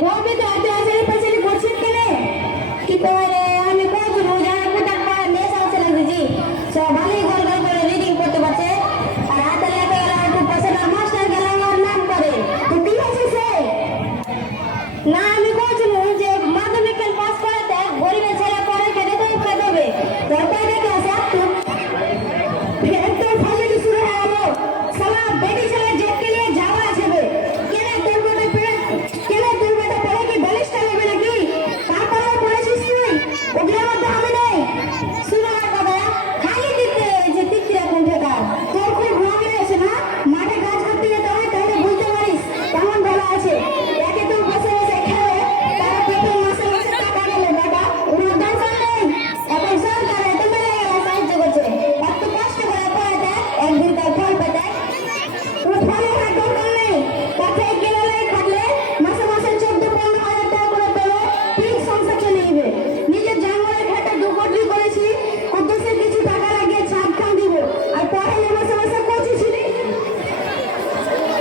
কবে তো আতে আসে পাশে করছেন কেন কি করে আমি কত রোজানা কোটার পর মেস আছে লাগছি সব ভালোই গল গল করে রিডিং করতে পারছে আর হাতে লাগে একটু পাশে না মাস্টার গেল আমার নাম করে তো ঠিক আছে সে না আমি বলছিলাম যে মাধ্যমিকের পাস করাতে গরিবের ছেলে পড়ে কেটে তো দেবে দরকার দেখে আসে তো ফের তো ফাজিল শুরু হয়ে গেল সালা বেটি ছেলে জেটকে নিয়ে যাওয়া আছে কেন তোর বেটা পড়ে কেন তোর বেটা পড়ে কি বলিষ্ঠ হবে নাকি তারপরে পড়েছিস তুই ওগুলো মধ্যে আমি নেই শুনো আর বাবা খালি দিতে যে তিত্রা কোন ঠেকা তোর খুব রোগ আছে না মাঠে কাজ করতে যেতে হয় তাহলে বুঝতে পারিস কেমন ভালো আছে একে তো বসে বসে খেলে তার পেটে মাসে মাসে টাকা গেলে বাবা ওর দরকার নেই এখন সরকার এত মেলে সাহায্য করছে এত কষ্ট করে পড়াতে একদিন তার ফল পেতে ও ফলে ওর দরকার নেই কাছে গেলে খাটলে মাসে মাসে 14-15 হাজার টাকা করে পেলে ঠিক সংসার চলে যাবে নিজের জাঙ্গলের ঘাটে দুপটি করেছি কুদ্দুসের কিছু টাকা লাগিয়ে ছাপ খান দিব আর পড়াইলে মাসে মাসে কোচি ছিলি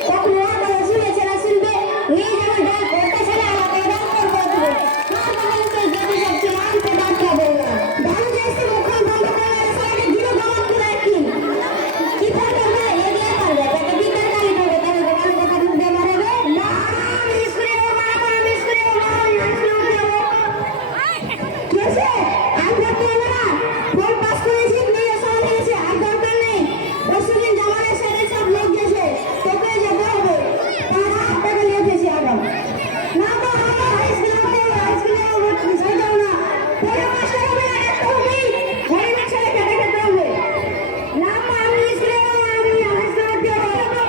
কখনো আর শুনেছে না শুনবে এই যেমন ডাল করতে ছেলে আমাকে ডাল করে দেবে কার বাড়িতে যদি যাচ্ছে আনতে ডাল খাবে না ডাল যেসে মুখে বন্ধ করে সাইডে দিলে গমন করে কি করবে এগিয়ে পারবে তাকে বিকার গালি করবে তাহলে দোকান কথা ঢুকতে মারবে না স্কুলে মারা করে স্কুলে মারা কি আছে আর করতে হবে না ফোন পাস করেছি নিয়ে সব নিয়েছে আর দরকার নেই পরশুদিন জামানের সাথে সব লোক গেছে তোকে যে বলবে তারা আপনাকে নিয়ে গেছে আগাম না তো আমরা হাইস্কুলে ছেড়ে দাও না পরে মাস্টার হবে না একটা হবে গরিবের ছেলে কেটে খেতে হবে না মা আমি স্কুলে আমি হাইস্কুলে দিয়ে দেবো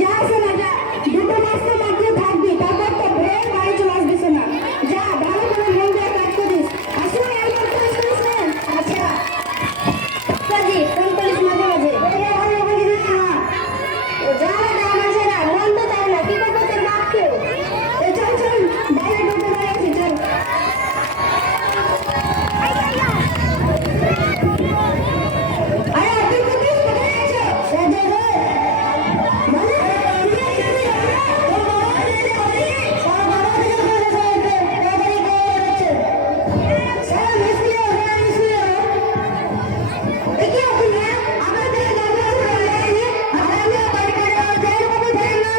যা শোনা যা দুটো মাস তো মাত্র থাকবি তারপর তো ভেড় বাড়ি চলে আসবি শোনা যা ভালো করে মন দিয়ে কাজ করিস আসলে একবার করিস না আচ্ছা কাজী ফোন করিস মাঝে মাঝে ভালো করিস না ও যা দাম আছে না মন তো চাই না কি করবো তোর বাপকে চল চল বাইরে ঢুকে দাঁড়িয়েছি চল আরে তুই কোথায় কোথায় আছো সাজে রে মানে তুই জানি তোর বাবা দিদি হবে তোর বাবা দিদি করে সাইতে তাড়াতাড়ি করে যাচ্ছে সারা মিসলি ওরা মিসলি देखिए अपने अगर तेरे दरबार से आए हमारे बाड़ी का तेरे को भी भेज ना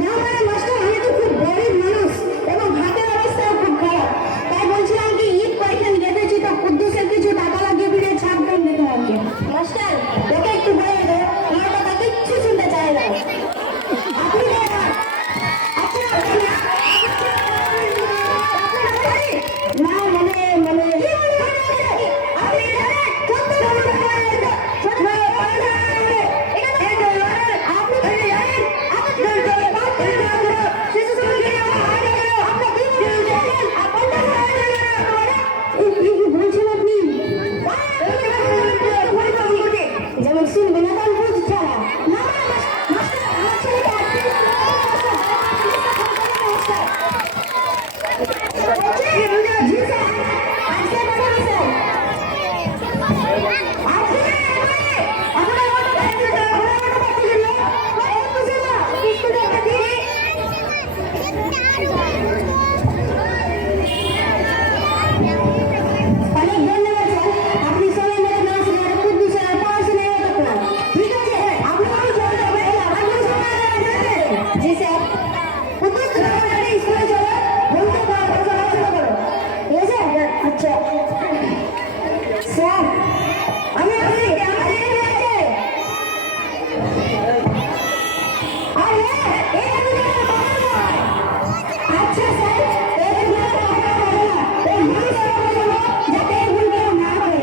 না মানে মাস্টার আমি তো খুব গরিব মানুষ এবং হাতের অবস্থা খুব খারাপ তাই বলছিলাম কি ঈদ কয়েকদিন কেটেছি তো কুদ্দুসের কিছু টাকা লাগিয়ে ফিরে ছাপ করে দিতে হবে মাস্টার ওকে একটু বলে দে আমার কথা কিচ্ছু শুনতে চায় না আপনি না মানে মানে যেমন শুনবে না তার বুঝ ছাড়া না আমার ছেলেকে জি স্যার আজকে পাঠাবো স্যার অনেক ধন্যবাদ স্যার আপনি সময় মেরে না শুনে কুদ্দুসের পড়াশোনা ঠিক আছে আপনারও চলে যাবে আমার জি স্যার কুদ্দুস স্কুলে চলো বলতে পারো পড়াশোনা করো ঠিক আছে আচ্ছা স্যার আমি আমার আচ্ছা স্যার যাতে এগুলো না হয়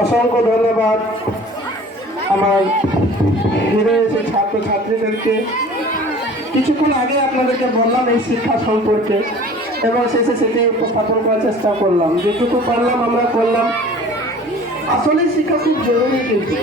অসংখ্য ধন্যবাদ আমার ফিরে এসে ছাত্রছাত্রীদেরকে কিছুক্ষণ আগে আপনাদেরকে বললাম এই শিক্ষা সম্পর্কে এবং শেষে সেটি উপস্থাপন করার চেষ্টা করলাম যেটুকু পারলাম আমরা করলাম আসলে শিক্ষা খুব জরুরি কিন্তু